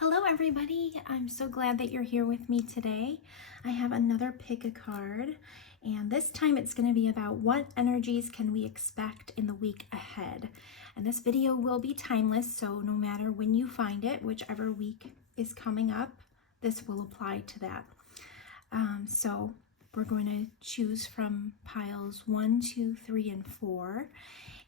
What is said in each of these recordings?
Hello everybody, I'm so glad that you're here with me today. I have another pick a card, and this time it's going to be about what energies can we expect in the week ahead. And this video will be timeless, so no matter when you find it, whichever week is coming up, this will apply to that. So we're going to choose from piles 1, 2, 3, and 4.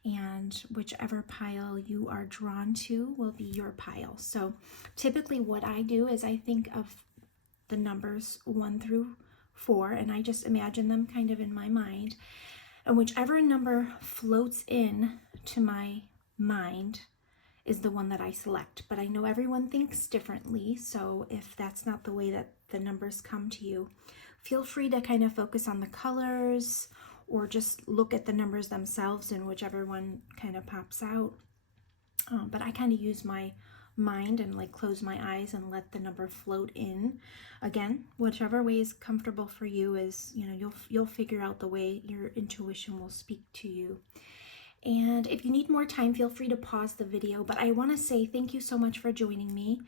And whichever pile you are drawn to will be your pile. So typically what I do is I think of the numbers 1 through 4 and I just imagine them kind of in my mind. And whichever number floats in to my mind is the one that I select. But I know everyone thinks differently, so if that's not the way that the numbers come to you, feel free to kind of focus on the colors or just look at the numbers themselves and whichever one kind of pops out. But I kind of use my mind and like close my eyes and let the number float in. Again, whichever way is comfortable for you is, you'll figure out the way your intuition will speak to you. And if you need more time, feel free to pause the video. But I want to say thank you so much for joining me.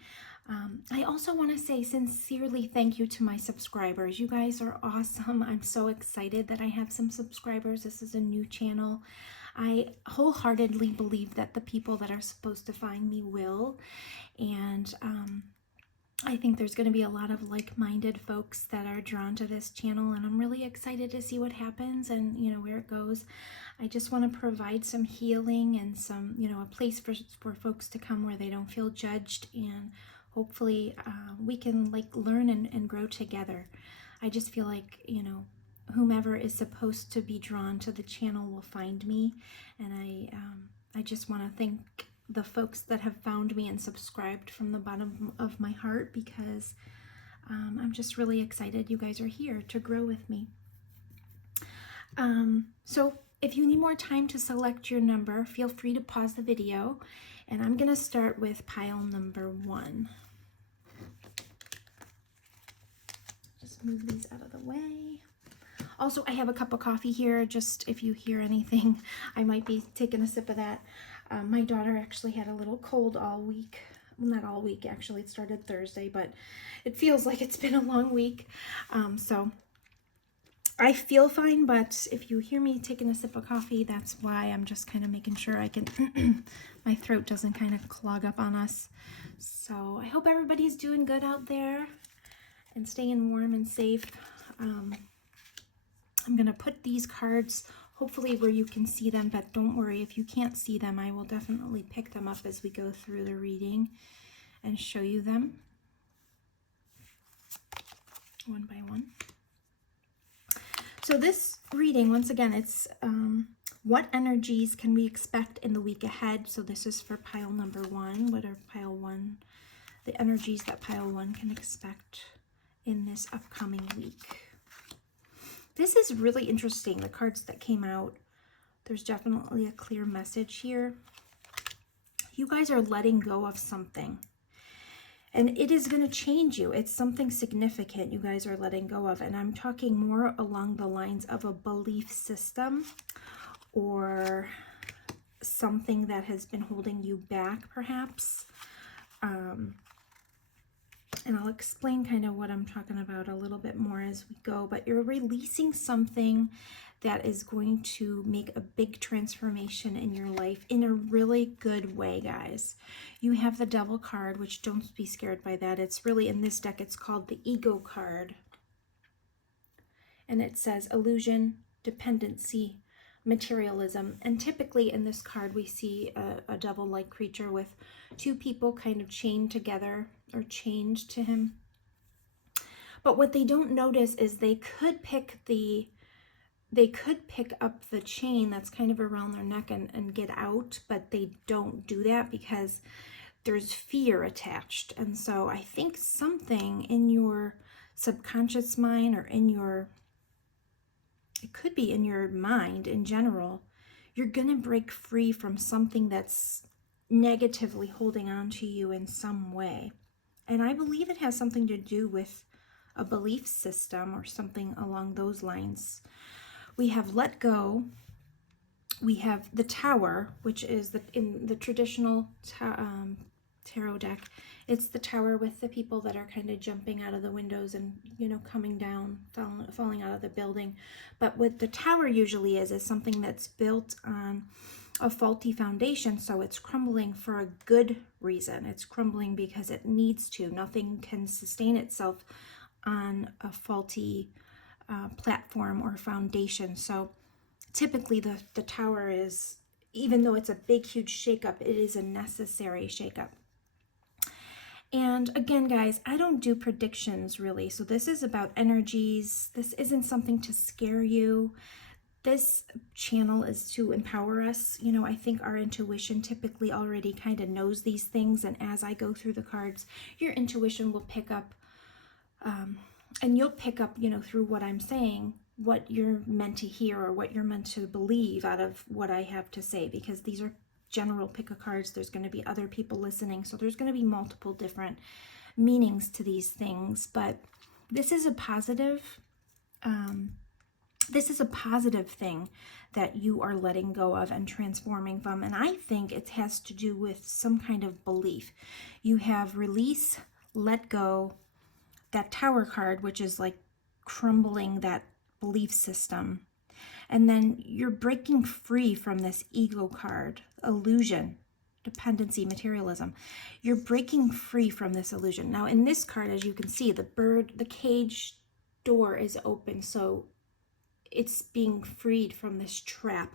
I also want to say sincerely thank you to my subscribers. You guys are awesome. I'm so excited that I have some subscribers. This is a new channel. I wholeheartedly believe that the people that are supposed to find me will. And I think there's going to be a lot of like-minded folks that are drawn to this channel, and I'm really excited to see what happens and where it goes. I just want to provide some healing and some a place for folks to come where they don't feel judged, and hopefully we can like learn and grow together. I just feel like whomever is supposed to be drawn to the channel will find me, and I just want to thank the folks that have found me and subscribed from the bottom of my heart, because I'm just really excited you guys are here to grow with me. So if you need more time to select your number, feel free to pause the video, and I'm going to start with pile number 1. Just move these out of the way. Also, I have a cup of coffee here, just if you hear anything, I might be taking a sip of that. My daughter actually had a little cold all week. Well, not all week, actually. It started Thursday, but it feels like it's been a long week. So I feel fine, but if you hear me taking a sip of coffee, that's why. I'm just kind of making sure I can, my throat doesn't kind of clog up on us. So I hope everybody's doing good out there and staying warm and safe. I'm going to put these cards hopefully where you can see them, but don't worry if you can't see them. I will definitely pick them up as we go through the reading and show you them one by one. So this reading, once again, it's what energies can we expect in the week ahead? So this is for pile number 1. What are pile 1? The energies that pile 1 can expect in this upcoming week. This is really interesting, the cards that came out. There's definitely a clear message here. You guys are letting go of something, and it is going to change you. It's something significant you guys are letting go of, and I'm talking more along the lines of a belief system or something that has been holding you back, perhaps. And I'll explain kind of what I'm talking about a little bit more as we go, but you're releasing something that is going to make a big transformation in your life in a really good way, guys. You have the Devil card, which don't be scared by that. It's really, in this deck, it's called the Ego card. And it says illusion, dependency, materialism. And typically in this card, we see a devil-like creature with 2 people kind of chained together or chained to him. But what they don't notice is they could pick up the chain that's kind of around their neck and get out, but they don't do that because there's fear attached. And so I think something in your subconscious mind, or it could be in your mind in general, you're going to break free from something that's negatively holding on to you in some way. And I believe it has something to do with a belief system or something along those lines. We have let go. We have the Tower, which is in the traditional tarot deck. It's the Tower with the people that are kind of jumping out of the windows and, you know, coming down, falling out of the building. But what the Tower usually is something that's built on a faulty foundation, so it's crumbling for a good reason. It's crumbling because it needs to. Nothing can sustain itself on a faulty platform or foundation. So typically the Tower is, even though it's a big, huge shakeup, it is a necessary shakeup. And again, guys, I don't do predictions really. So this is about energies. This isn't something to scare you. This channel is to empower us. You know, I think our intuition typically already kind of knows these things. And as I go through the cards, your intuition will pick up, and you'll pick up, you know, through what I'm saying, what you're meant to hear or what you're meant to believe out of what I have to say, because these are general pick-a-cards. There's going to be other people listening, so there's going to be multiple different meanings to these things. But this is a positive thing that you are letting go of and transforming from, and I think it has to do with some kind of belief. You have release, let go, that Tower card, which is like crumbling that belief system. And then you're breaking free from this ego card, illusion, dependency, materialism. You're breaking free from this illusion. Now in this card, as you can see, the cage door is open. So it's being freed from this trap.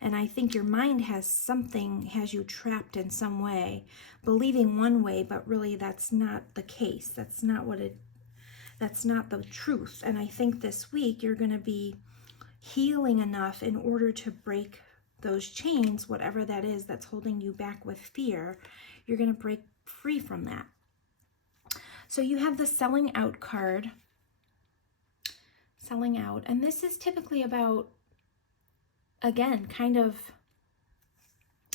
And I think your mind has you trapped in some way, believing one way, but really that's not the case. That's not the truth. And I think this week you're going to be healing enough in order to break those chains, whatever that is that's holding you back with fear. You're going to break free from that. So you have the selling out card, selling out, and this is typically about, again, kind of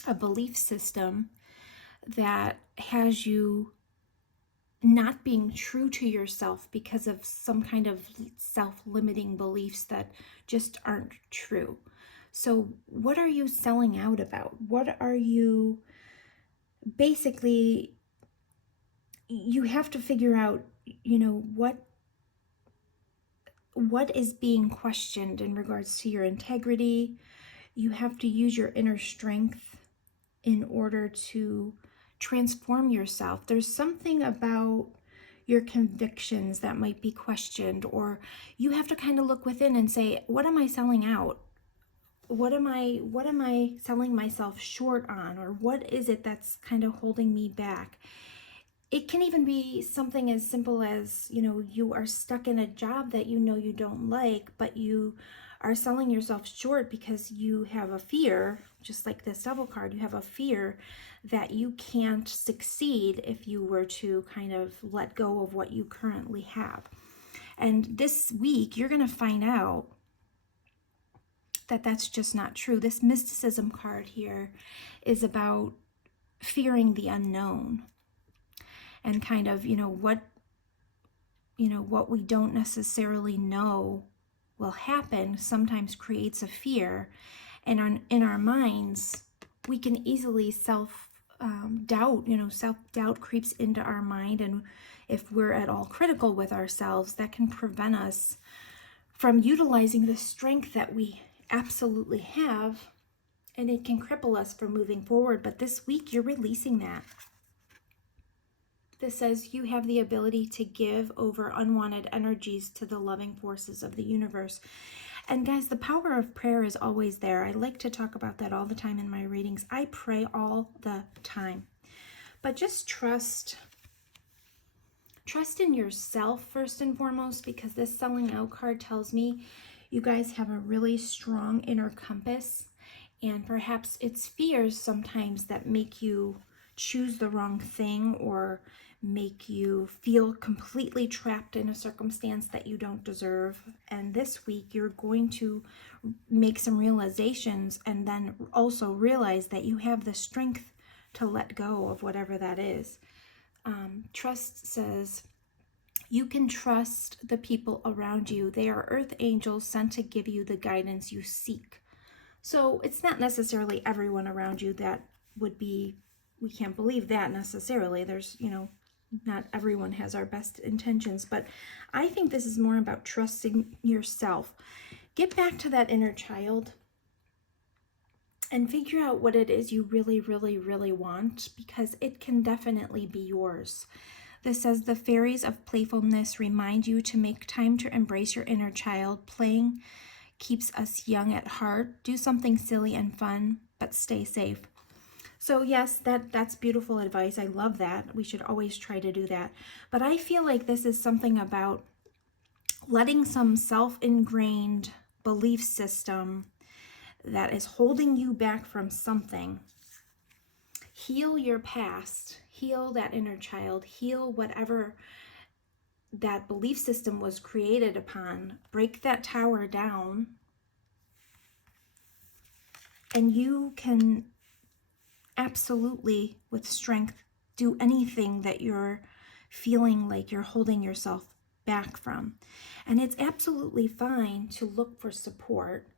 a belief system that has you not being true to yourself because of some kind of self-limiting beliefs that just aren't true. So what are you selling out about? What are you, basically, you have to figure out, you know, what is being questioned in regards to your integrity. You have to use your inner strength in order to transform yourself. There's something about your convictions that might be questioned, or you have to kind of look within and say, what am I selling out? What am I selling myself short on? Or what is it that's kind of holding me back? It can even be something as simple as, you know, you are stuck in a job that you know you don't like, but you are selling yourself short because you have a fear, just like this Devil card, you have a fear that you can't succeed if you were to kind of let go of what you currently have. And this week, you're going to find out that that's just not true. This mysticism card here is about fearing the unknown and kind of, what we don't necessarily know will happen sometimes creates a fear. And in our minds, we can easily self-doubt, self-doubt creeps into our mind. And if we're at all critical with ourselves, that can prevent us from utilizing the strength that we absolutely have. And it can cripple us from moving forward. But this week, you're releasing that. This says you have the ability to give over unwanted energies to the loving forces of the universe. And guys, the power of prayer is always there. I like to talk about that all the time in my readings. I pray all the time. But just trust in yourself first and foremost, because this selling out card tells me you guys have a really strong inner compass. And perhaps it's fears sometimes that make you choose the wrong thing or make you feel completely trapped in a circumstance that you don't deserve. And this week you're going to make some realizations and then also realize that you have the strength to let go of whatever that is. Trust says you can trust the people around you. They are earth angels sent to give you the guidance you seek. So it's not necessarily everyone around you that would be we can't believe that necessarily. There's, not everyone has our best intentions, but I think this is more about trusting yourself. Get back to that inner child and figure out what it is you really, really, really want, because it can definitely be yours. This says the fairies of playfulness remind you to make time to embrace your inner child. Playing keeps us young at heart. Do something silly and fun, but stay safe. So yes, that's beautiful advice. I love that. We should always try to do that. But I feel like this is something about letting some self-ingrained belief system that is holding you back from something. Heal your past, heal that inner child, heal whatever that belief system was created upon. Break that tower down, and you can absolutely, with strength, do anything that you're feeling like you're holding yourself back from. And it's absolutely fine to look for support.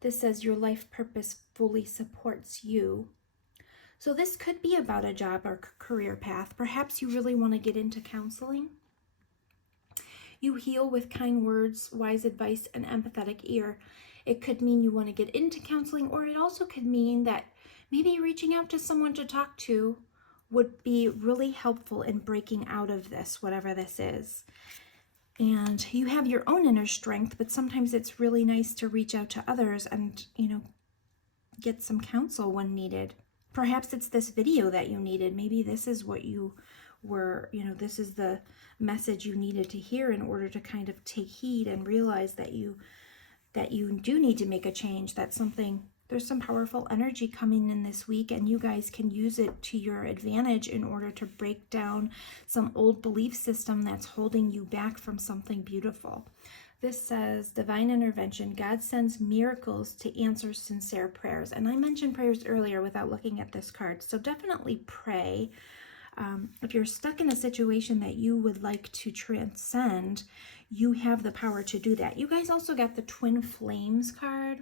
This says your life purpose fully supports you. So this could be about a job or career path. Perhaps you really want to get into counseling. You heal with kind words, wise advice, and empathetic ear. It could mean you want to get into counseling, or it also could mean that maybe reaching out to someone to talk to would be really helpful in breaking out of this, whatever this is. And you have your own inner strength, but sometimes it's really nice to reach out to others and, get some counsel when needed. Perhaps it's this video that you needed. Maybe this is what you were, this is the message you needed to hear in order to kind of take heed and realize that you do need to make a change. There's some powerful energy coming in this week, and you guys can use it to your advantage in order to break down some old belief system that's holding you back from something beautiful. This says, divine intervention. God sends miracles to answer sincere prayers. And I mentioned prayers earlier without looking at this card. So definitely pray. If you're stuck in a situation that you would like to transcend, you have the power to do that. You guys also got the Twin Flames card.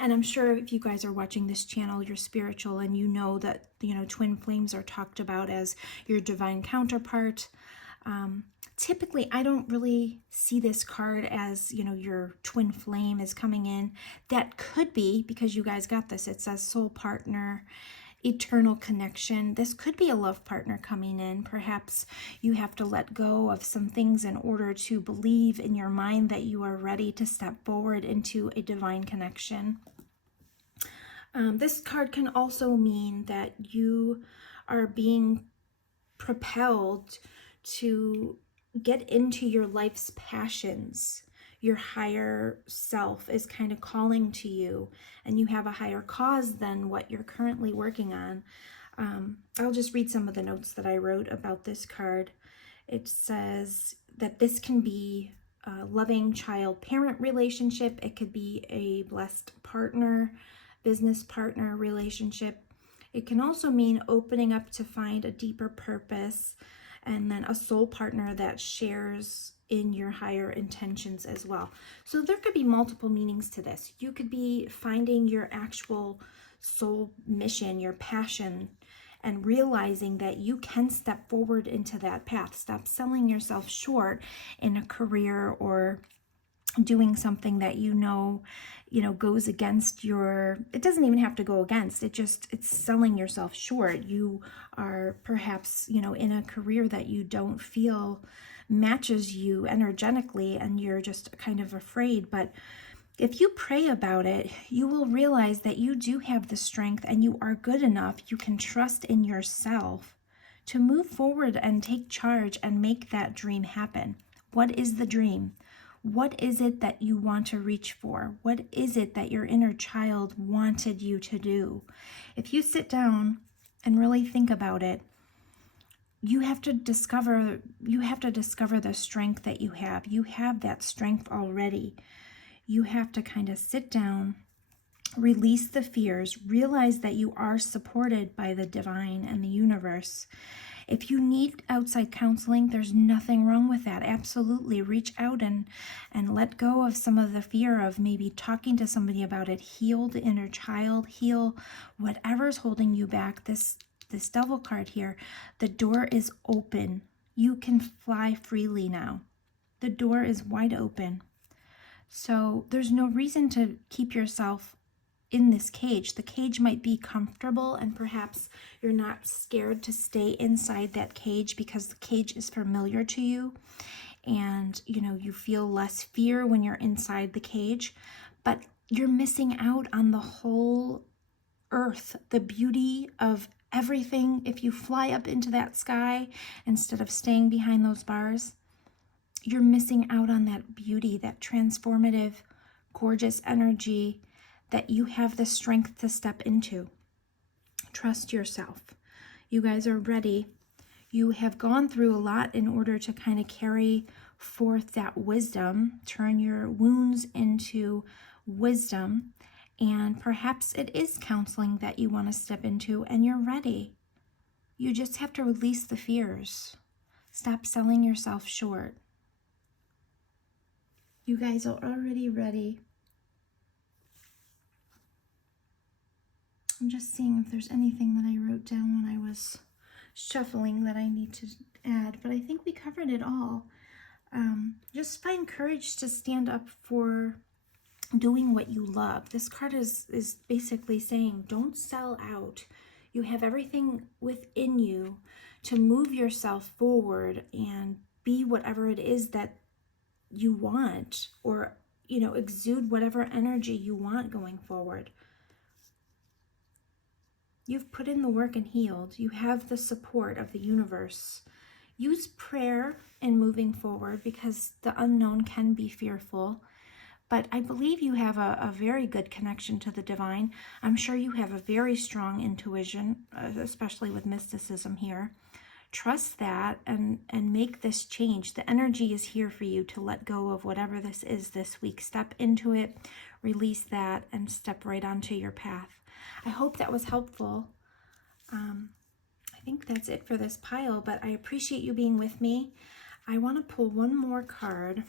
And I'm sure if you guys are watching this channel, you're spiritual and you know that, twin flames are talked about as your divine counterpart. Typically, I don't really see this card as, your twin flame is coming in. That could be because you guys got this. It says soul partner, eternal connection. This could be a love partner coming in. Perhaps you have to let go of some things in order to believe in your mind that you are ready to step forward into a divine connection. This card can also mean that you are being propelled to get into your life's passions. Your higher self is kind of calling to you, and you have a higher cause than what you're currently working on. I'll just read some of the notes that I wrote about this card. It says that this can be a loving child-parent relationship. It could be a blessed partner, business partner relationship. It can also mean opening up to find a deeper purpose, and then a soul partner that shares in your higher intentions as well. So there could be multiple meanings to this. You could be finding your actual soul mission, your passion, and realizing that you can step forward into that path. Stop selling yourself short in a career or doing something that goes against it doesn't even have to go against, it's selling yourself short. You are perhaps, in a career that you don't feel matches you energetically, and you're just kind of afraid. But if you pray about it, you will realize that you do have the strength and you are good enough. You can trust in yourself to move forward and take charge and make that dream happen. What is the dream? What is it that you want to reach for? What is it that your inner child wanted you to do? If you sit down and really think about it, you have to discover the strength that you have. You have that strength already. You have to kind of sit down, release the fears, realize that you are supported by the divine and the universe. If you need outside counseling, there's nothing wrong with that. Absolutely. Reach out and let go of some of the fear of maybe talking to somebody about it. Heal the inner child, heal whatever's holding you back. This Devil card here, the door is open. You can fly freely now. The door is wide open. So there's no reason to keep yourself in this cage. The cage might be comfortable, and perhaps you're not scared to stay inside that cage because the cage is familiar to you, and you feel less fear when you're inside the cage. But you're missing out on the whole earth, the beauty of everything. If you fly up into that sky instead of staying behind those bars, you're missing out on that beauty, that transformative, gorgeous energy that you have the strength to step into. Trust yourself. You guys are ready. You have gone through a lot in order to kind of carry forth that wisdom, turn your wounds into wisdom, and perhaps it is counseling that you want to step into, and you're ready. You just have to release the fears. Stop selling yourself short. You guys are already ready. I'm just seeing if there's anything that I wrote down when I was shuffling that I need to add, but I think we covered it all. Just find courage to stand up for doing what you love. This card is basically saying, don't sell out. You have everything within you to move yourself forward and be whatever it is that you want, or exude whatever energy you want going forward. You've put in the work and healed. You have the support of the universe. Use prayer in moving forward, because the unknown can be fearful. But I believe you have a very good connection to the divine. I'm sure you have a very strong intuition, especially with mysticism here. Trust that and make this change. The energy is here for you to let go of whatever this is this week. Step into it, release that, and step right onto your path. I hope that was helpful. I think that's it for this pile, but I appreciate you being with me. I want to pull one more card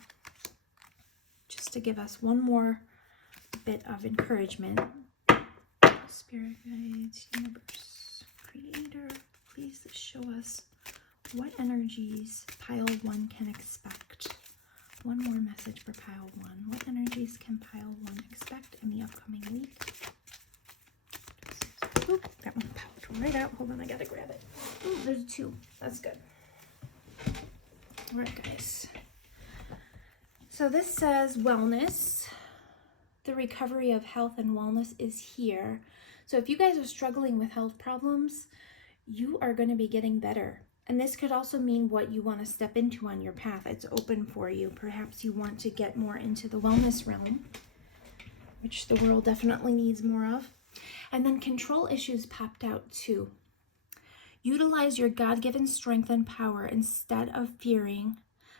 just to give us one more bit of encouragement. Spirit guides, universe, creator, please show us what energies pile 1 can expect. One more message for pile 1. What energies can pile 1 expect in the upcoming week? Oop, that one popped right out. Hold on, I gotta grab it. Ooh, there's 2. That's good. All right, guys. So this says wellness. The recovery of health and wellness is here. So if you guys are struggling with health problems, you are going to be getting better. And this could also mean what you want to step into on your path. It's open for you. Perhaps you want to get more into the wellness realm, which the world definitely needs more of. And then control issues popped out too. Utilize your God-given strength and power instead of fearing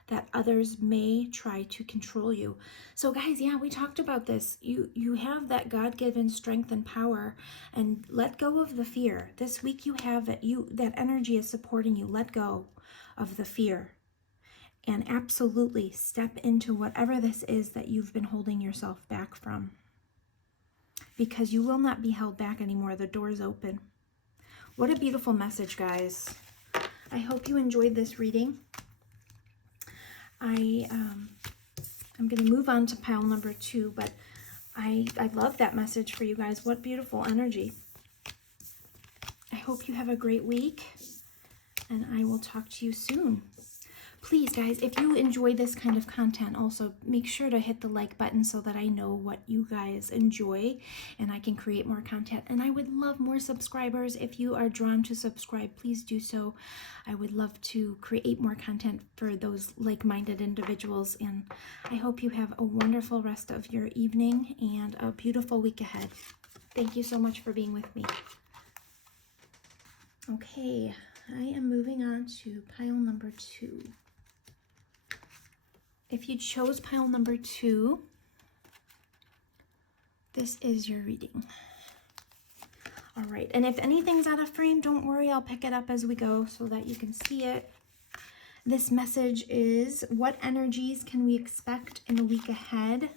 that others may try to control you. So guys, yeah, we talked about this. You have that God-given strength and power, and let go of the fear. This week you have it. That energy is supporting you. Let go of the fear. And absolutely step into whatever this is that you've been holding yourself back from. Because you will not be held back anymore. The door's open. What a beautiful message, guys. I hope you enjoyed this reading. I'm going to move on to pile number 2, but I love that message for you guys. What beautiful energy. I hope you have a great week, and I will talk to you soon. Please, guys, if you enjoy this kind of content, also make sure to hit the like button so that I know what you guys enjoy and I can create more content. And I would love more subscribers. If you are drawn to subscribe, please do so. I would love to create more content for those like-minded individuals. And I hope you have a wonderful rest of your evening and a beautiful week ahead. Thank you so much for being with me. Okay, I am moving on to pile number 2. If you chose pile number 2, this is your reading. All right, and if anything's out of frame, don't worry, I'll pick it up as we go so that you can see it. This message is, what energies can we expect in the week ahead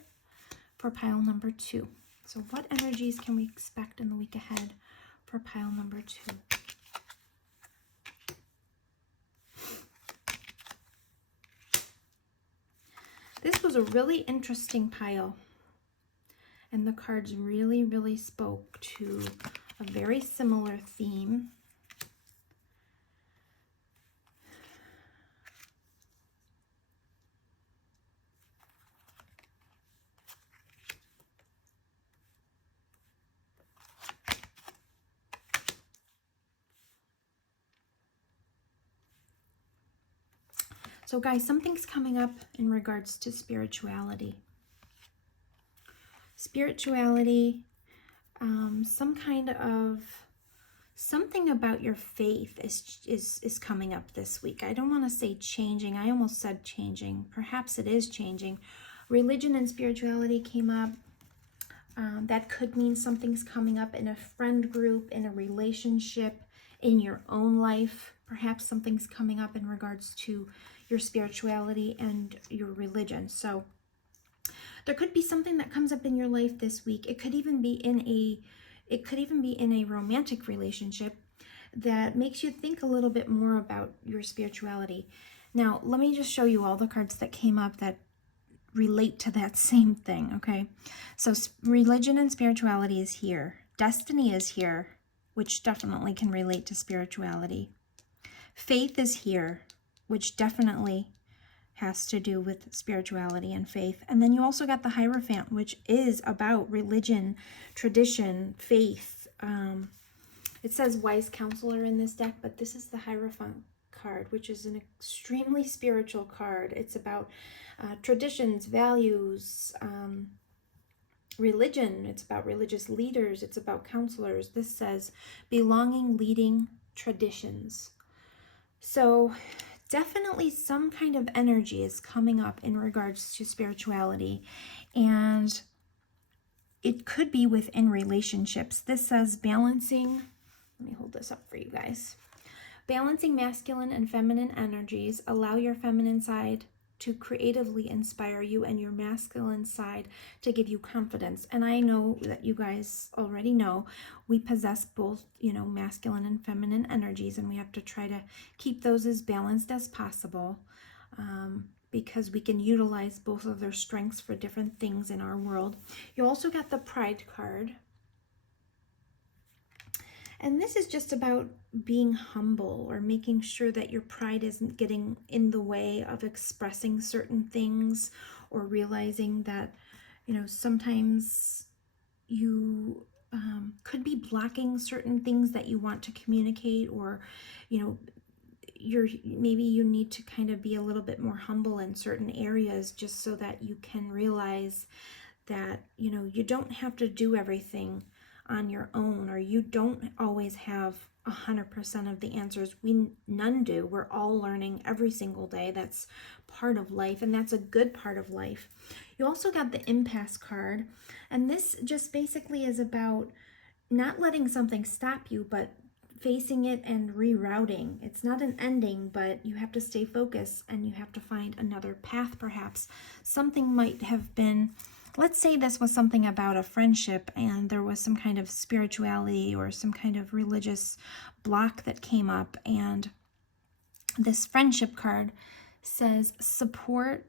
for pile number 2? So what energies can we expect in the week ahead for pile number 2? This was a really interesting pile, and the cards really, really spoke to a very similar theme. So guys, something's coming up in regards to spirituality. Spirituality, something about your faith is coming up this week. I don't want to say changing. I almost said changing. Perhaps it is changing. Religion and spirituality came up. That could mean something's coming up in a friend group, in a relationship, in your own life. Perhaps something's coming up in regards to your spirituality and your religion. So there could be something that comes up in your life this week. It could even be in a romantic relationship that makes you think a little bit more about your spirituality. Now, let me just show you all the cards that came up that relate to that same thing, okay? So religion and spirituality is here. Destiny is here, which definitely can relate to spirituality. Faith is here, which definitely has to do with spirituality and faith. And then you also got the Hierophant, which is about religion, tradition, faith. It says wise counselor in this deck, but this is the Hierophant card, which is an extremely spiritual card. It's about traditions, values, religion. It's about religious leaders. It's about counselors. This says belonging, leading, traditions. So definitely some kind of energy is coming up in regards to spirituality, and it could be within relationships. This says balancing, let me hold this up for you guys. Balancing masculine and feminine energies. Allow your feminine side to creatively inspire you and your masculine side to give you confidence. And I know that you guys already know we possess both, masculine and feminine energies, and we have to try to keep those as balanced as possible, because we can utilize both of their strengths for different things in our world. You also got the Pride card. And this is just about being humble, or making sure that your pride isn't getting in the way of expressing certain things, or realizing that, sometimes you could be blocking certain things that you want to communicate, or, maybe you need to kind of be a little bit more humble in certain areas, just so that you can realize that, you don't have to do everything on your own, or you don't always have 100% of the answers. None do. We're all learning every single day. That's part of life, and that's a good part of life. You also got the Impasse card, and this just basically is about not letting something stop you, but facing it and rerouting. It's not an ending, but you have to stay focused, and you have to find another path. Perhaps something might have been, let's say this was something about a friendship, and there was some kind of spirituality or some kind of religious block that came up, and this friendship card says support,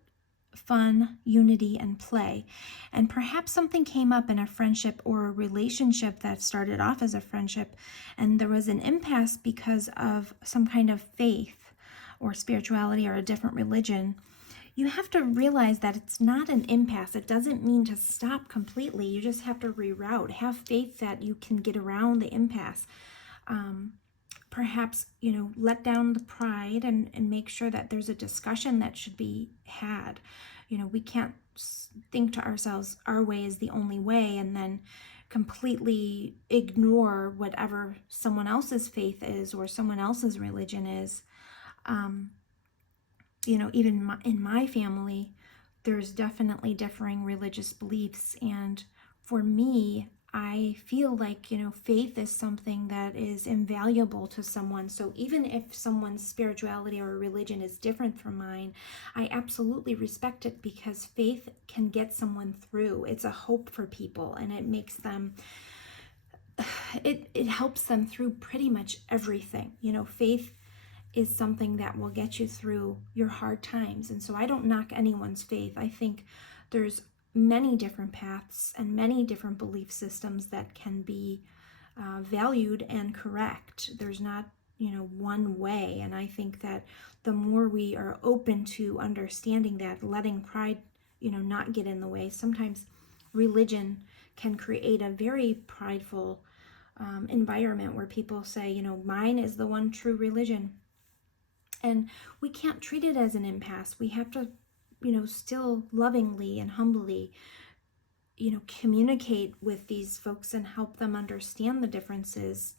fun, unity, and play. And perhaps something came up in a friendship or a relationship that started off as a friendship, and there was an impasse because of some kind of faith or spirituality or a different religion. You have to realize that it's not an impasse. It doesn't mean to stop completely. You just have to reroute. Have faith that you can get around the impasse. Perhaps, let down the pride and make sure that there's a discussion that should be had. We can't think to ourselves our way is the only way, and then completely ignore whatever someone else's faith is or someone else's religion is. Even in my family, there's definitely differing religious beliefs. And for me, I feel like, faith is something that is invaluable to someone. So even if someone's spirituality or religion is different from mine, I absolutely respect it because faith can get someone through. It's a hope for people, and it makes them, it helps them through pretty much everything. Faith is something that will get you through your hard times. And so I don't knock anyone's faith. I think there's many different paths and many different belief systems that can be valued and correct. There's not, one way. And I think that the more we are open to understanding that, letting pride, not get in the way, sometimes religion can create a very prideful environment where people say, mine is the one true religion. And we can't treat it as an impasse. We have to, still lovingly and humbly, communicate with these folks and help them understand the differences,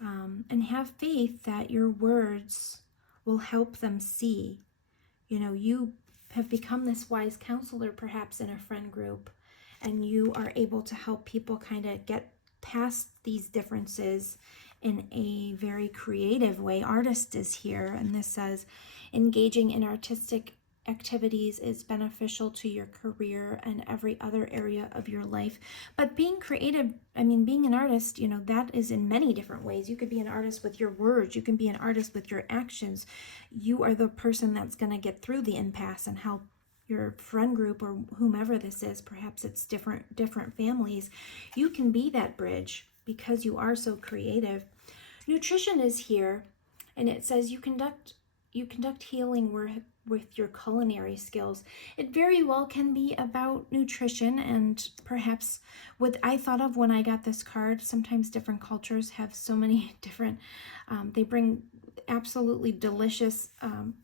and have faith that your words will help them see. You have become this wise counselor perhaps in a friend group, and you are able to help people kind of get past these differences in a very creative way. Artist is here, and this says, engaging in artistic activities is beneficial to your career and every other area of your life. But being creative, being an artist, that is in many different ways. You could be an artist with your words. You can be an artist with your actions. You are the person that's going to get through the impasse and help your friend group or whomever this is. Perhaps it's different families. You can be that bridge because you are so creative. Nutrition is here, and it says you conduct healing with your culinary skills. It very well can be about nutrition, and perhaps what I thought of when I got this card, sometimes different cultures have so many different, they bring absolutely delicious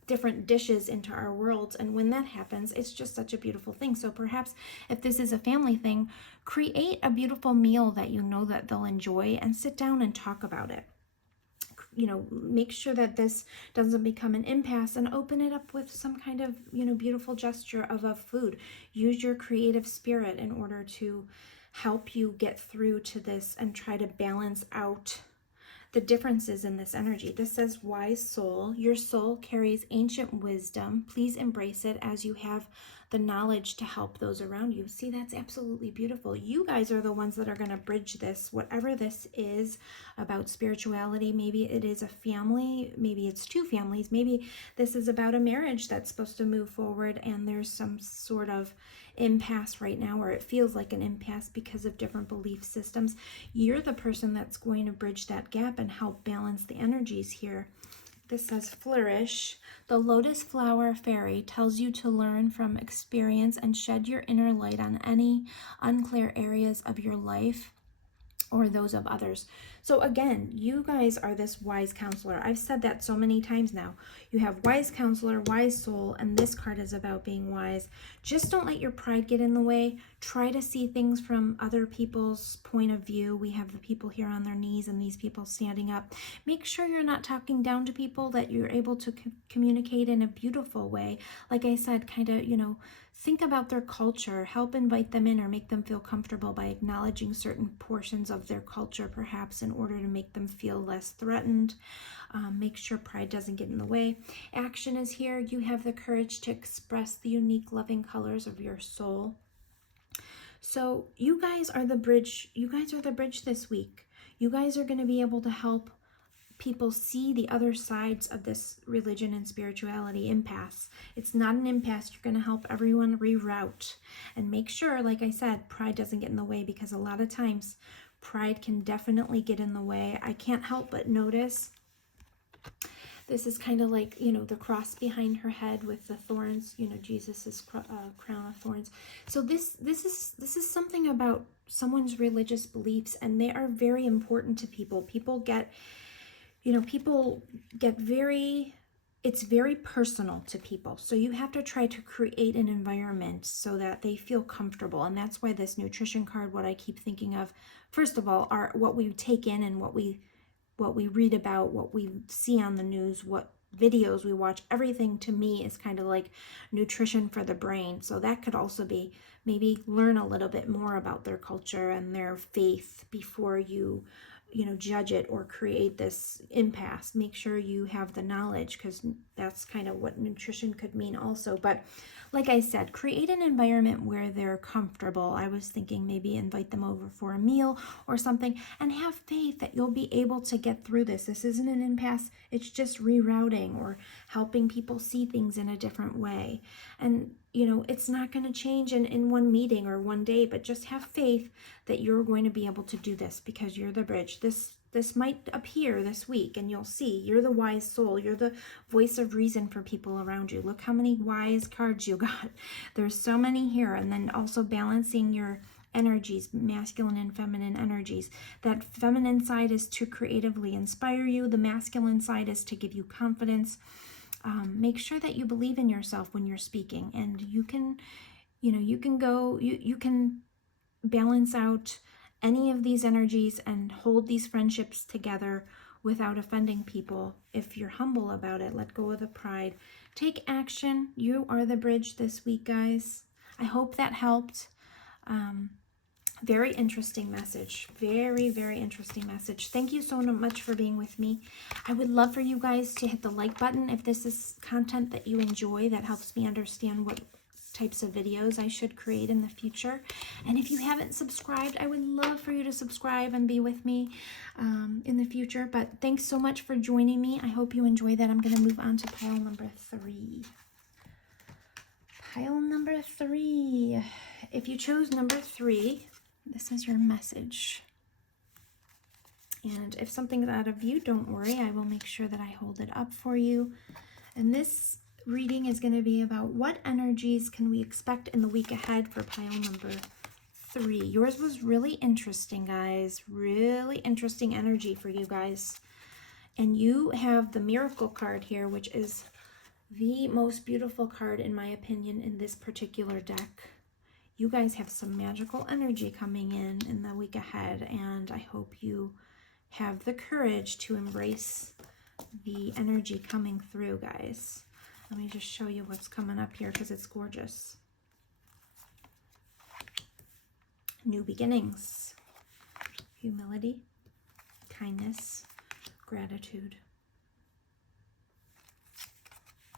different dishes into our worlds, and when that happens, it's just such a beautiful thing. So perhaps if this is a family thing, create a beautiful meal that that they'll enjoy and sit down and talk about it. Make sure that this doesn't become an impasse, and open it up with some kind of, beautiful gesture of a food. Use your creative spirit in order to help you get through to this and try to balance out the differences in this energy. This says, wise soul, your soul carries ancient wisdom. Please embrace it as you have the knowledge to help those around you. See, that's absolutely beautiful. You guys are the ones that are going to bridge this, whatever this is about spirituality. Maybe it is a family, maybe it's two families, maybe this is about a marriage that's supposed to move forward and there's some sort of impasse right now, or it feels like an impasse because of different belief systems. You're the person that's going to bridge that gap and help balance the energies here. This says, flourish. The lotus flower fairy tells you to learn from experience and shed your inner light on any unclear areas of your life or those of others. So again, you guys are this wise counselor. I've said that so many times now. You have wise counselor, wise soul, and this card is about being wise. Just don't let your pride get in the way. Try to see things from other people's point of view. We have the people here on their knees and these people standing up. Make sure you're not talking down to people, that you're able to communicate in a beautiful way. Like I said, kind of, think about their culture, help invite them in or make them feel comfortable by acknowledging certain portions of their culture, perhaps in order to make them feel less threatened. Make sure pride doesn't get in the way. Action is here. You have the courage to express the unique, loving colors of your soul. So you guys are the bridge. You guys are the bridge this week. You guys are going to be able to help people see the other sides of this religion and spirituality impasse. It's not an impasse. You're going to help everyone reroute and make sure, like I said, pride doesn't get in the way, because a lot of times pride can definitely get in the way. I can't help but notice this is kind of like, the cross behind her head with the thorns, Jesus's crown of thorns. So this is something about someone's religious beliefs, and they are very important to people. People get it's very personal to people. So you have to try to create an environment so that they feel comfortable. And that's why this nutrition card, what I keep thinking of, first of all, are what we take in and what we read about, what we see on the news, what videos we watch, everything to me is kind of like nutrition for the brain. So that could also be maybe learn a little bit more about their culture and their faith before you judge it or create this impasse. Make sure you have the knowledge, because that's kind of what nutrition could mean also. But like I said, create an environment where they're comfortable. I was thinking maybe invite them over for a meal or something, and have faith that you'll be able to get through this. This isn't an impasse. It's just rerouting or helping people see things in a different way. And it's not going to change in one meeting or one day, but just have faith that you're going to be able to do this, because you're the bridge. This might appear this week, and you'll see you're the wise soul. You're the voice of reason for people around you. Look how many wise cards you got. There's so many here. And then also balancing your energies, masculine and feminine energies. That feminine side is to creatively inspire you. The masculine side is to give you confidence. Make sure that you believe in yourself when you're speaking, and you can balance out any of these energies and hold these friendships together without offending people. If you're humble about it, let go of the pride. Take action. You are the bridge this week, guys. I hope that helped. Very interesting message. Very, very interesting message. Thank you so much for being with me. I would love for you guys to hit the like button if this is content that you enjoy. That helps me understand what types of videos I should create in the future. And if you haven't subscribed, I would love for you to subscribe and be with me in the future. But thanks so much for joining me. I hope you enjoy that. I'm going to move on to pile number 3. Pile number 3. If you chose number 3, this is your message. And if something's out of view, don't worry. I will make sure that I hold it up for you. And this reading is going to be about what energies can we expect in the week ahead for pile number 3. Yours was really interesting, guys. Really interesting energy for you guys. And you have the Miracle card here, which is the most beautiful card, in my opinion, in this particular deck. You guys have some magical energy coming in the week ahead, and I hope you have the courage to embrace the energy coming through, guys. Let me just show you what's coming up here, because it's gorgeous. New beginnings, humility, kindness, gratitude.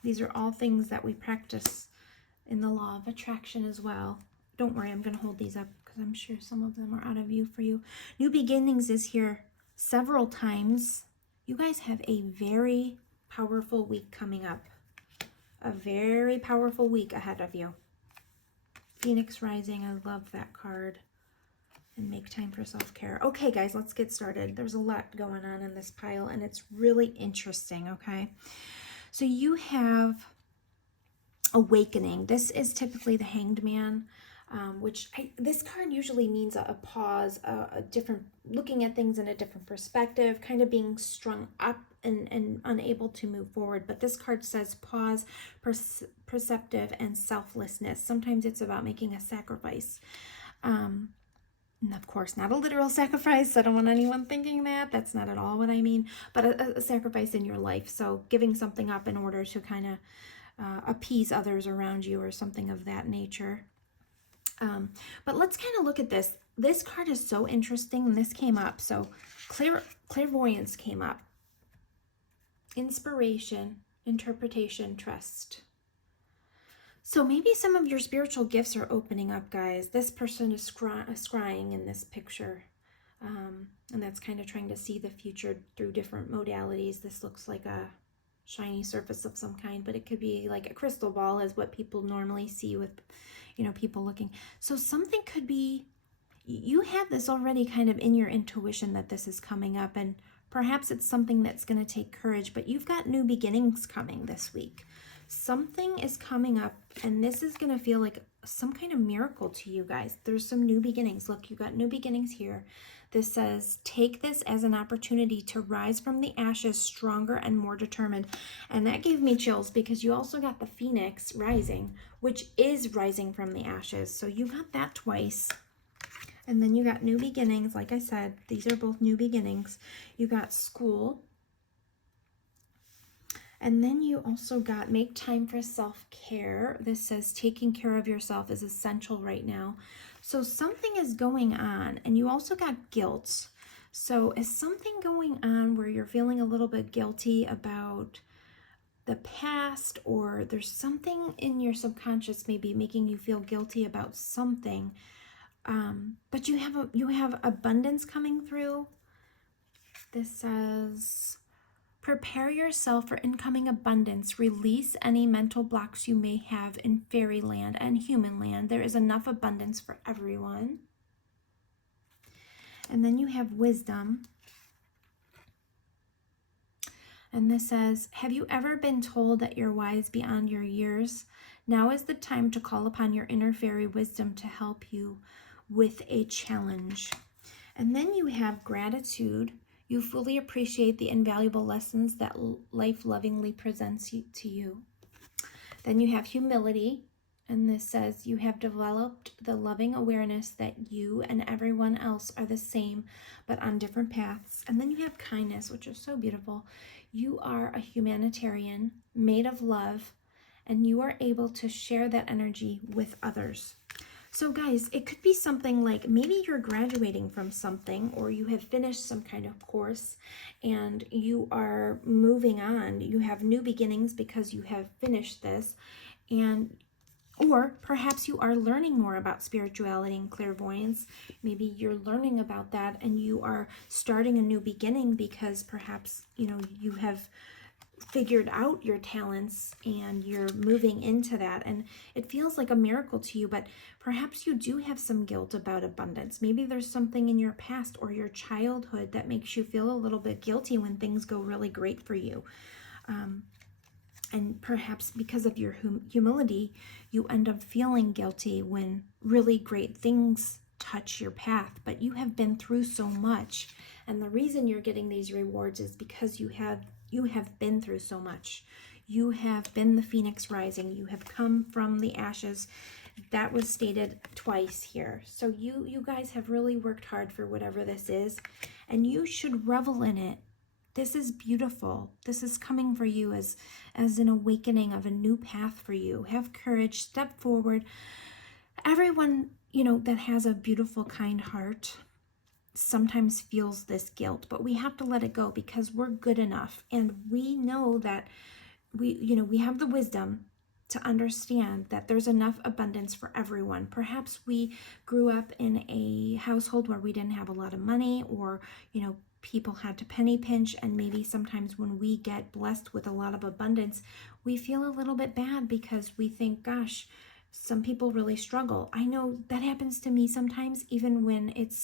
These are all things that we practice in the law of attraction as well. Don't worry, I'm going to hold these up because I'm sure some of them are out of view for you. New beginnings is here several times. You guys have a very powerful week coming up. A very powerful week ahead of you. Phoenix Rising, I love that card. And make time for self-care. Okay, guys, let's get started. There's a lot going on in this pile, and it's really interesting, okay? So you have awakening. This is typically the Hanged Man. This card usually means a pause, a different, looking at things in a different perspective, kind of being strung up and unable to move forward. But this card says pause, perceptive, and selflessness. Sometimes it's about making a sacrifice. And of course, not a literal sacrifice. I don't want anyone thinking that. That's not at all what I mean. But a sacrifice in your life. So giving something up in order to kind of appease others around you or something of that nature. But let's kind of look at this. This card is so interesting, and this came up. So clairvoyance came up. Inspiration, interpretation, trust. So maybe some of your spiritual gifts are opening up, guys. This person is scrying in this picture. And that's kind of trying to see the future through different modalities. This looks like a shiny surface of some kind, but it could be like a crystal ball, is what people normally see with people looking. So something could be, you have this already kind of in your intuition that this is coming up, and perhaps it's something that's going to take courage, but you've got new beginnings coming this week. Something is coming up, and this is going to feel like some kind of miracle to you guys. There's some new beginnings. Look, you got new beginnings here. This says, take this as an opportunity to rise from the ashes stronger and more determined. And that gave me chills, because you also got the Phoenix rising, which is rising from the ashes. So you got that twice. And then you got new beginnings. Like I said, these are both new beginnings. You got school. And then you also got make time for self-care. This says taking care of yourself is essential right now. So something is going on, and you also got guilt. So is something going on where you're feeling a little bit guilty about the past, or there's something in your subconscious maybe making you feel guilty about something, but you have abundance coming through. This says prepare yourself for incoming abundance. Release any mental blocks you may have in fairyland and human land. There is enough abundance for everyone. And then you have wisdom. And this says, have you ever been told that you're wise beyond your years? Now is the time to call upon your inner fairy wisdom to help you with a challenge. And then you have gratitude. You fully appreciate the invaluable lessons that life lovingly presents to you. Then you have humility. And this says, you have developed the loving awareness that you and everyone else are the same, but on different paths. And then you have kindness, which is so beautiful. You are a humanitarian made of love, and you are able to share that energy with others. So guys, it could be something like maybe you're graduating from something, or you have finished some kind of course and you are moving on. You have new beginnings because you have finished this, or perhaps you are learning more about spirituality and clairvoyance. Maybe you're learning about that and you are starting a new beginning because perhaps, you have figured out your talents and you're moving into that. And it feels like a miracle to you, but perhaps you do have some guilt about abundance. Maybe there's something in your past or your childhood that makes you feel a little bit guilty when things go really great for you. And perhaps because of your humility, you end up feeling guilty when really great things touch your path. But you have been through so much. And the reason you're getting these rewards is because you have been through so much. You have been the phoenix rising. You have come from the ashes. That was stated twice here. So you guys have really worked hard for whatever this is. And you should revel in it. This is beautiful. This is coming for you as an awakening of a new path for you. Have courage, step forward. Everyone, that has a beautiful, kind heart sometimes feels this guilt, but we have to let it go because we're good enough. And we know that we have the wisdom to understand that there's enough abundance for everyone. Perhaps we grew up in a household where we didn't have a lot of money, or, people had to penny pinch, and maybe sometimes when we get blessed with a lot of abundance, we feel a little bit bad because we think, gosh, some people really struggle. I know that happens to me sometimes, even when it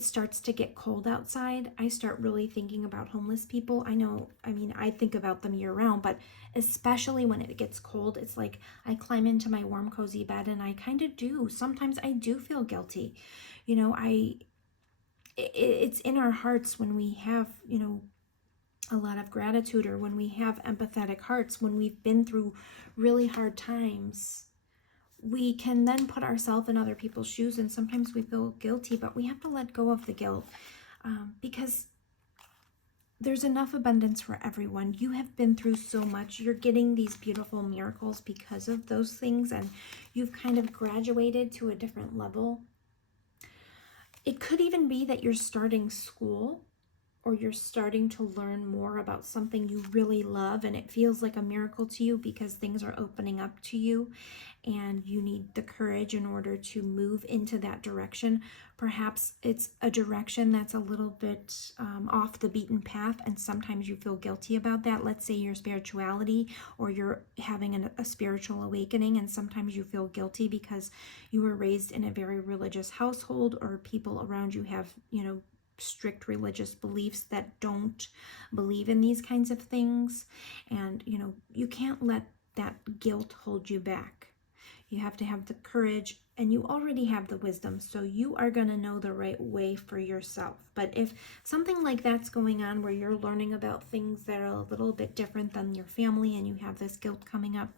starts to get cold outside. I start really thinking about homeless people. I think about them year round, but especially when it gets cold, it's like I climb into my warm, cozy bed, and I kind of do. Sometimes I do feel guilty. It's in our hearts when we have, a lot of gratitude, or when we have empathetic hearts, when we've been through really hard times. We can then put ourselves in other people's shoes, and sometimes we feel guilty, but we have to let go of the guilt because there's enough abundance for everyone. You have been through so much. You're getting these beautiful miracles because of those things, and you've kind of graduated to a different level. It could even be that you're starting school, or you're starting to learn more about something you really love, and it feels like a miracle to you because things are opening up to you and you need the courage in order to move into that direction. Perhaps it's a direction that's a little bit off the beaten path, and sometimes you feel guilty about that. Let's say your spirituality, or you're having a spiritual awakening, and sometimes you feel guilty because you were raised in a very religious household, or people around you have, strict religious beliefs that don't believe in these kinds of things. And, you can't let that guilt hold you back. you have to have the courage, and you already have the wisdom, so you are going to know the right way for yourself. But if something like that's going on where you're learning about things that are a little bit different than your family and you have this guilt coming up,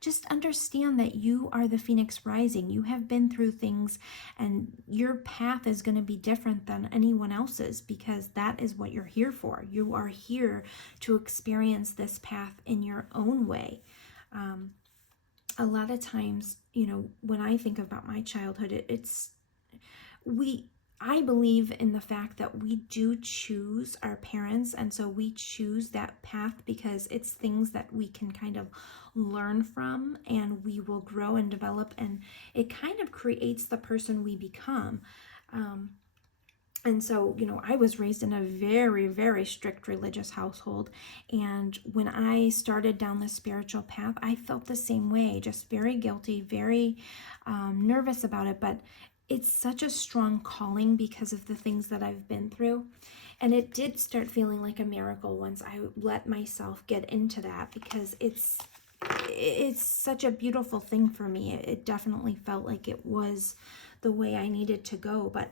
just understand that you are the Phoenix Rising. You have been through things, and your path is going to be different than anyone else's, because that is what you're here for. You are here to experience this path in your own way. A lot of times, you know, when I think about my childhood, I believe in the fact that we do choose our parents, and so we choose that path because it's things that we can kind of learn from, and we will grow and develop, and it kind of creates the person we become. And so, you know, I was raised in a very, very strict religious household. And when I started down the spiritual path, I felt the same way, just very guilty, very nervous about it. But it's such a strong calling because of the things that I've been through. And it did start feeling like a miracle once I let myself get into that, because it's such a beautiful thing for me. It definitely felt like it was the way I needed to go. But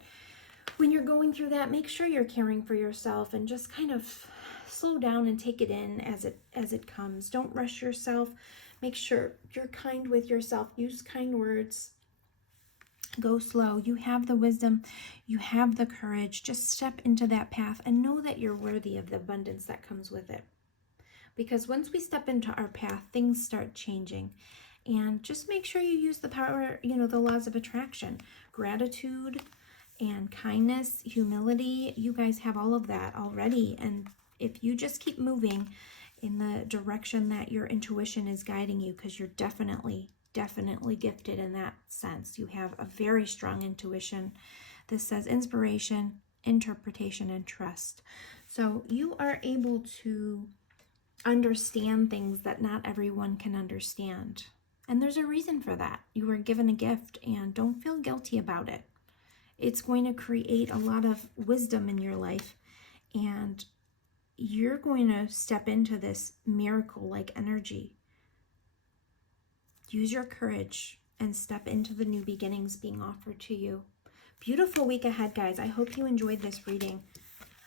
when you're going through that, make sure you're caring for yourself and just kind of slow down and take it in as it comes. Don't rush yourself. Make sure you're kind with yourself. Use kind words. Go slow. You have the wisdom. You have the courage. Just step into that path and know that you're worthy of the abundance that comes with it. Because once we step into our path, things start changing. And just make sure you use the power, you know, the laws of attraction, gratitude, and kindness, humility. You guys have all of that already. And if you just keep moving in the direction that your intuition is guiding you, because you're definitely gifted in that sense. You have a very strong intuition. This says inspiration, interpretation, and trust. So you are able to understand things that not everyone can understand. And there's a reason for that. You were given a gift, and don't feel guilty about it. It's going to create a lot of wisdom in your life, and you're going to step into this miracle-like energy. Use your courage and step into the new beginnings being offered to you. Beautiful week ahead, guys. I hope you enjoyed this reading.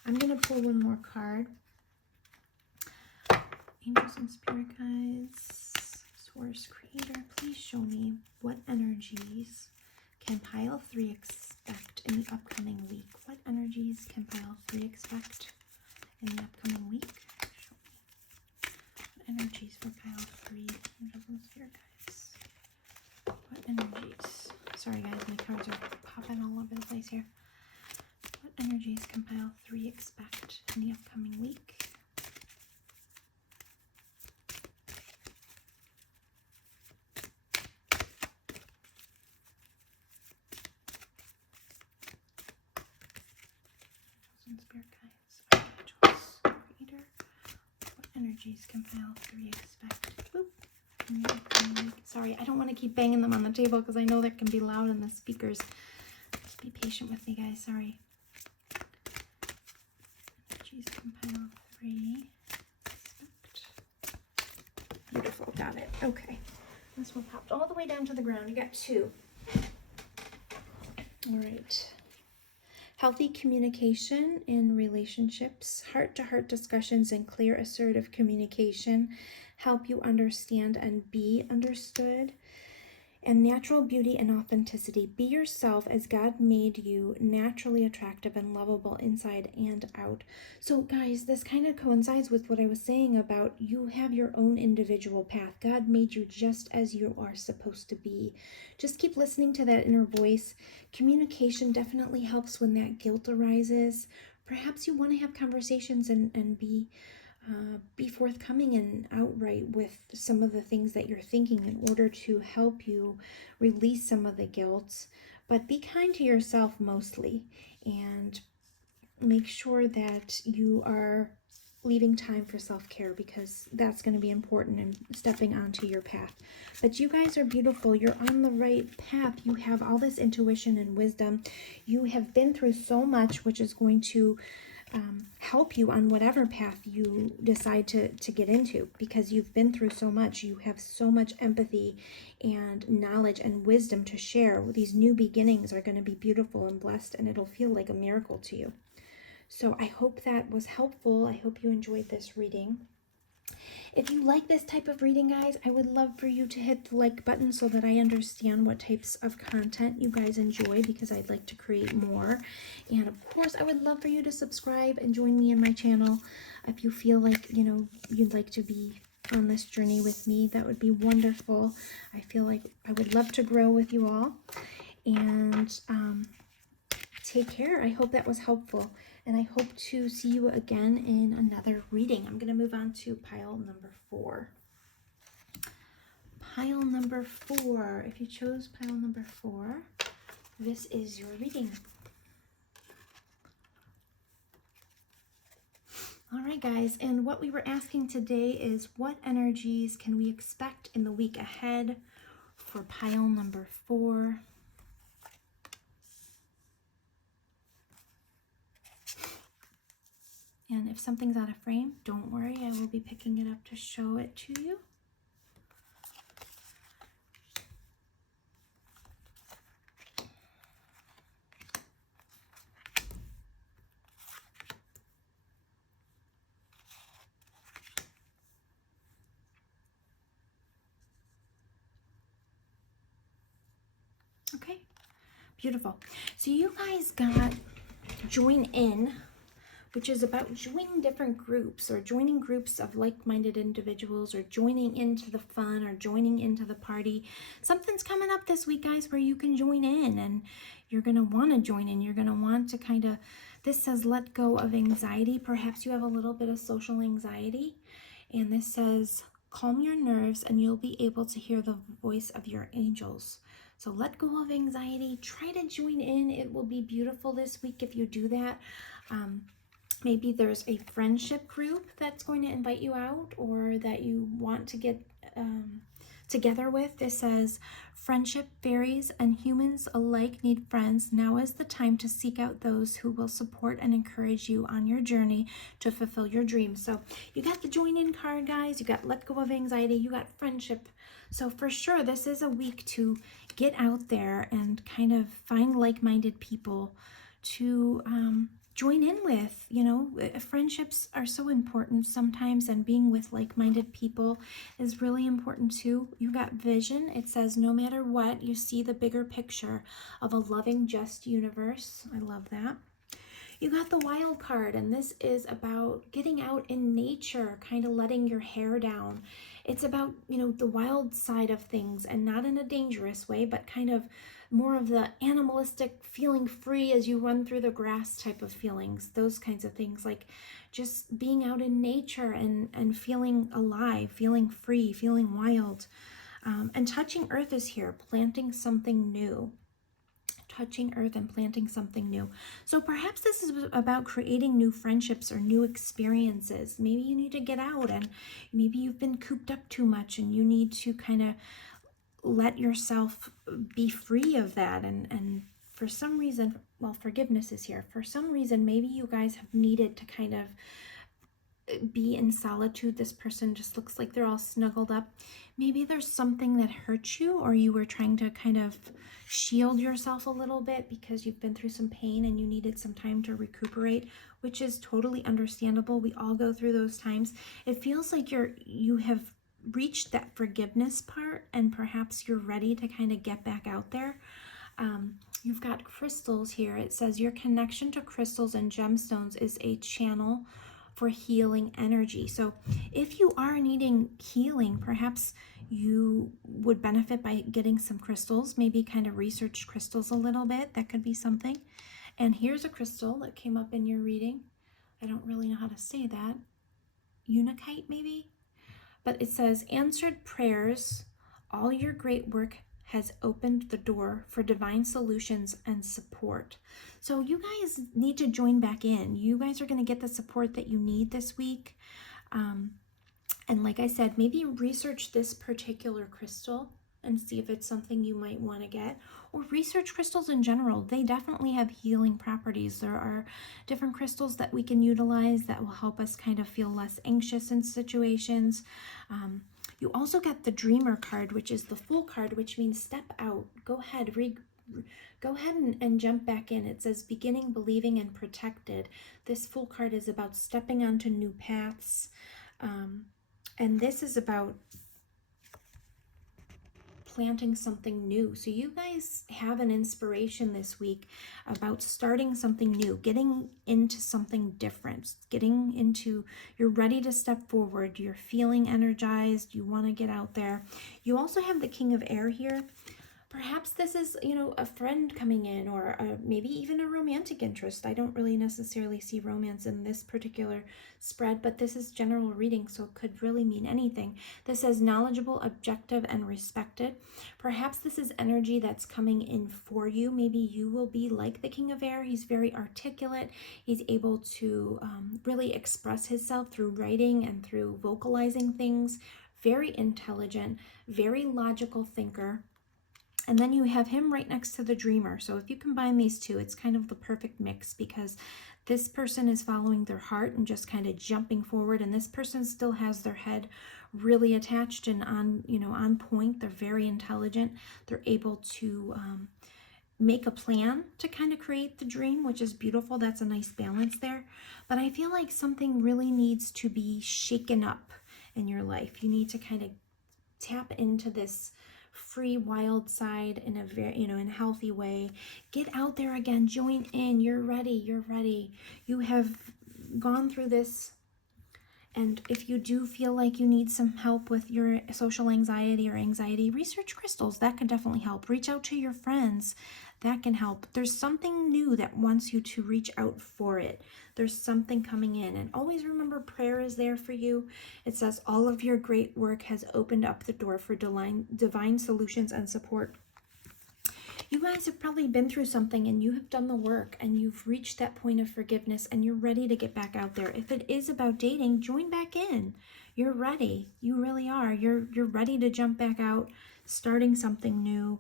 I'm going to pull one more card. Angels and Spirit Guides, Source Creator, please show me what energies can Pile 3 expect in the upcoming week? What energies can Pile 3 expect in the upcoming week? Show me. What energies for Pile 3? Angels and Spirit Guides. What energies? Sorry guys, my cards are popping all over the place here. What energies can Pile 3 expect in the upcoming week? Spirit Guides, Archangels, Creator. What energies can Pile 3 expect? Boop. Sorry, I don't want to keep banging them on the table because I know that can be loud in the speakers. Just be patient with me, guys. Sorry. Energies can Pile 3 expect. Beautiful. Got it. Okay. This one popped all the way down to the ground. You got 2. All right. Healthy communication in relationships, heart-to-heart discussions, and clear, assertive communication help you understand and be understood. And natural beauty and authenticity. Be yourself as God made you, naturally attractive and lovable inside and out. So guys, this kind of coincides with what I was saying about you have your own individual path. God made you just as you are supposed to be. Just keep listening to that inner voice. Communication definitely helps when that guilt arises. Perhaps you want to have conversations and be forthcoming and outright with some of the things that you're thinking in order to help you release some of the guilt. But be kind to yourself mostly, and make sure that you are leaving time for self-care, because that's going to be important in stepping onto your path. But you guys are beautiful. You're on the right path. You have all this intuition and wisdom. You have been through so much, which is going to help you on whatever path you decide to get into, because you've been through so much. You have so much empathy and knowledge and wisdom to share. These new beginnings are going to be beautiful and blessed, and it'll feel like a miracle to you. So I hope that was helpful. I hope you enjoyed this reading. If you like this type of reading, guys, I would love for you to hit the like button so that I understand what types of content you guys enjoy, because I'd like to create more. And of course, I would love for you to subscribe and join me in my channel. If you feel like, you know, you'd like to be on this journey with me, that would be wonderful. I feel like I would love to grow with you all. And take care. I hope that was helpful. And I hope to see you again in another reading. I'm going to move on to pile number 4. Pile number 4. If you chose pile number 4, this is your reading. All right, guys. And what we were asking today is, what energies can we expect in the week ahead for pile number 4? And if something's out of frame, don't worry, I will be picking it up to show it to you. Okay, beautiful. So you guys got Join In, which is about joining different groups, or joining groups of like-minded individuals, or joining into the fun, or joining into the party. Something's coming up this week, guys, where you can join in, and you're going to want to join in. You're going to want to kind of, this says let go of anxiety. Perhaps you have a little bit of social anxiety. And this says calm your nerves and you'll be able to hear the voice of your angels. So let go of anxiety. Try to join in. It will be beautiful this week if you do that. Maybe there's a friendship group that's going to invite you out, or that you want to get together with. It says, friendship, fairies, and humans alike need friends. Now is the time to seek out those who will support and encourage you on your journey to fulfill your dreams. So you got the join in card, guys. You got let go of anxiety. You got friendship. So for sure, this is a week to get out there and kind of find like-minded people to join in with. You know, friendships are so important sometimes, and being with like-minded people is really important too. You got vision. It says no matter what, you see the bigger picture of a loving, just universe. I love that. You got the wild card, and this is about getting out in nature, kind of letting your hair down. It's about, you know, the wild side of things, and not in a dangerous way, but kind of more of the animalistic, feeling free as you run through the grass type of feelings, those kinds of things, like just being out in nature and feeling alive, feeling free, feeling wild. And touching earth is here, planting something new. Touching earth and planting something new. So perhaps this is about creating new friendships or new experiences. Maybe you need to get out, and maybe you've been cooped up too much and you need to kind of let yourself be free of that. And for some reason, well, forgiveness is here. For some reason, maybe you guys have needed to kind of be in solitude. This person just looks like they're all snuggled up. Maybe there's something that hurt you, or you were trying to kind of shield yourself a little bit because you've been through some pain and you needed some time to recuperate, which is totally understandable. We all go through those times. It feels like you have reached that forgiveness part, and perhaps you're ready to kind of get back out there. You've got crystals here. It says your connection to crystals and gemstones is a channel for healing energy. So if you are needing healing, perhaps you would benefit by getting some crystals, maybe kind of research crystals a little bit. That could be something. And here's a crystal that came up in your reading. I don't really know how to say that. Unakite, maybe? But it says, answered prayers, all your great work has opened the door for divine solutions and support. So you guys need to join back in. You guys are going to get the support that you need this week. And like I said, maybe research this particular crystal and see if it's something you might want to get. Or research crystals in general. They definitely have healing properties. There are different crystals that we can utilize that will help us kind of feel less anxious in situations. You also get the Dreamer card, which is the Fool card, which means step out. Go ahead, and jump back in. It says beginning, believing, and protected. This Fool card is about stepping onto new paths. And this is about planting something new. So you guys have an inspiration this week about starting something new, getting into something different, you're ready to step forward, you're feeling energized, you want to get out there. You also have the King of Air here. Perhaps this is, a friend coming in, or maybe even a romantic interest. I don't really necessarily see romance in this particular spread, but this is general reading, so it could really mean anything. This says knowledgeable, objective, and respected. Perhaps this is energy that's coming in for you. Maybe you will be like the King of Air. He's very articulate. He's able to really express himself through writing and through vocalizing things. Very intelligent, very logical thinker. And then you have him right next to the Dreamer. So if you combine these two, it's kind of the perfect mix, because this person is following their heart and just kind of jumping forward, and this person still has their head really attached and on point. They're very intelligent. They're able to make a plan to kind of create the dream, which is beautiful. That's a nice balance there. But I feel like something really needs to be shaken up in your life. You need to kind of tap into this free, wild side in a very, in a healthy way. Get out there again, join in. You're ready. You have gone through this. And if you do feel like you need some help with your social anxiety or anxiety, research crystals. That can definitely help. Reach out to your friends. That can help. There's something new that wants you to reach out for it. There's something coming in. And always remember, prayer is there for you. It says all of your great work has opened up the door for divine solutions and support. You guys have probably been through something, and you have done the work, and you've reached that point of forgiveness, and you're ready to get back out there. If it is about dating, join back in. You're ready. You really are. You're ready to jump back out, starting something new.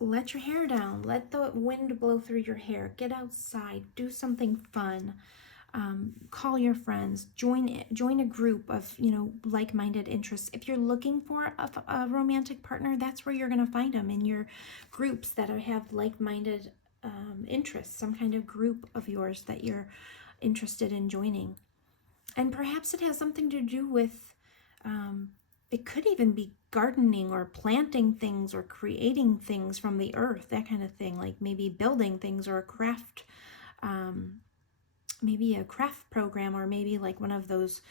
Let your hair down. Let the wind blow through your hair. Get outside. Do something fun. Call your friends. Join a group of like-minded interests. If you're looking for a romantic partner, that's where you're going to find them, in your groups that have like-minded interests. Some kind of group of yours that you're interested in joining. And perhaps it has something to do with it could even be gardening or planting things or creating things from the earth, that kind of thing, like maybe building things or a craft, maybe a craft program, or maybe like one of those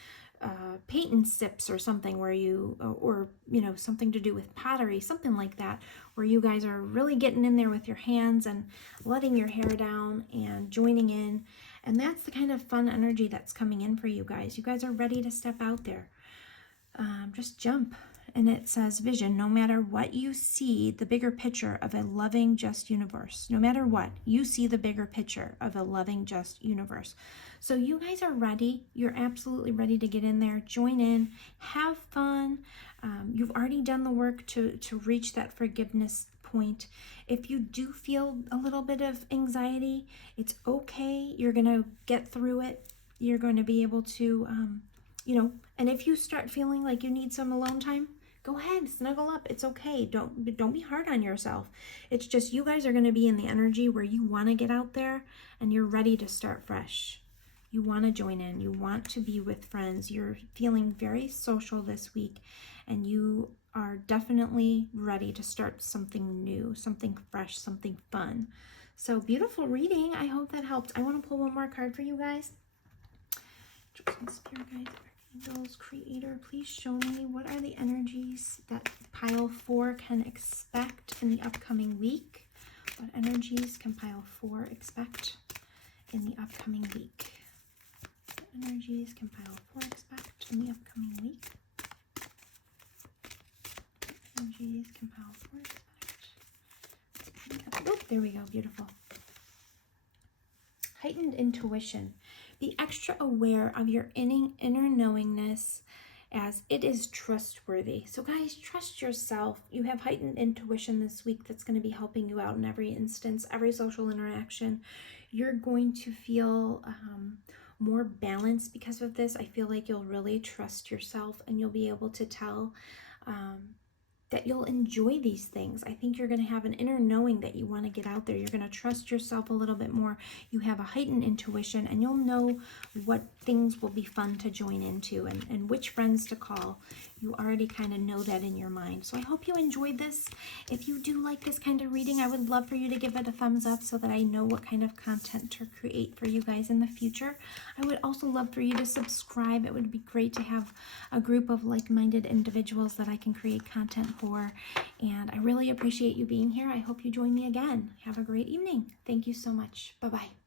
paint and sips or something where or something to do with pottery, something like that, where you guys are really getting in there with your hands and letting your hair down and joining in. And that's the kind of fun energy that's coming in for you guys. You guys are ready to step out there. Just jump. And it says vision. No matter what you see, the bigger picture of a loving, just universe. No matter what, you see the bigger picture of a loving, just universe. So you guys are ready. You're absolutely ready to get in there, join in, have fun. You've already done the work to reach that forgiveness point. If you do feel a little bit of anxiety, it's okay. You're going to get through it. You're going to be able to, and if you start feeling like you need some alone time, go ahead, snuggle up. It's okay. Don't be hard on yourself. It's just you guys are going to be in the energy where you want to get out there and you're ready to start fresh. You want to join in. You want to be with friends. You're feeling very social this week, and you are definitely ready to start something new, something fresh, something fun. So beautiful reading. I hope that helped. I want to pull one more card for you guys. Spirit guides, angels, creator, please show me what are the energies that pile 4 can expect in the upcoming week. What energies can pile 4 expect in the upcoming week? What energies can pile 4 expect in the upcoming week? What energies can pile 4 expect? Oh, there we go. Beautiful. Heightened intuition. Be extra aware of your inner knowingness as it is trustworthy. So guys, trust yourself. You have heightened intuition this week that's going to be helping you out in every instance, every social interaction. You're going to feel more balanced because of this. I feel like you'll really trust yourself and you'll be able to tell that you'll enjoy these things. I think you're going to have an inner knowing that you want to get out there. You're going to trust yourself a little bit more. You have a heightened intuition, and you'll know what things will be fun to join into and which friends to call. You already kind of know that in your mind. So I hope you enjoyed this. If you do like this kind of reading, I would love for you to give it a thumbs up so that I know what kind of content to create for you guys in the future. I would also love for you to subscribe. It would be great to have a group of like-minded individuals that I can create content for. And I really appreciate you being here. I hope you join me again. Have a great evening. Thank you so much. Bye-bye.